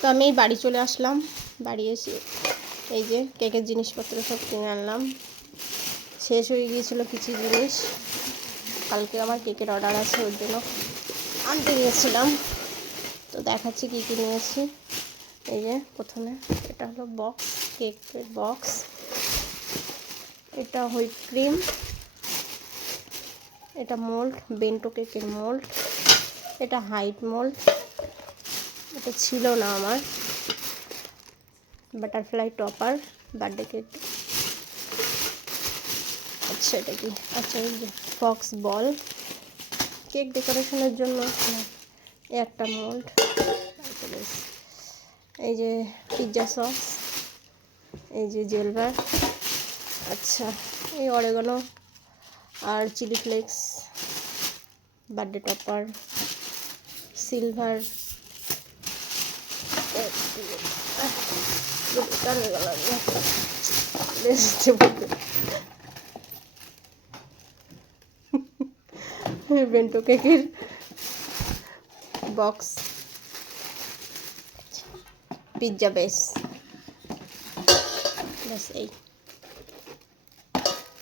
তো আমি বাড়ি চলে আসলাম। বাড়ি এসে এই যে কেকের জিনিসপত্র সব কিনে আনলাম। শেষ হয়ে গিয়েছিলো কিছু জিনিস, কালকে আমার কেকের অর্ডার আছে, ওর জন্য আনতে গিয়েছিলাম। তো দেখাচ্ছি কী কী নিয়েছি। এই যে প্রথমে এটা হলো বক্স, কেকের বক্স। এটা হুইপ ক্রিম, এটা মোল্ড, বেন্টো কেকের মোল্ড, এটা হাইট মোল্ড, এটা ছিল না আমার, বাটারফ্লাই টপার বার্থডে কেক। আচ্ছা এটা কি, আচ্ছা এই যে ফক্স বল, কেক ডেকোরেশনের জন্য একটা মোল্ড। এই যে পিৎজা সস, এই যে জেলবার, আচ্ছা এই অরেগানো আর chilli flakes, birthday topper, silver, bento কেকের বক্স, পিৎজা বেস, ব্যাস এই।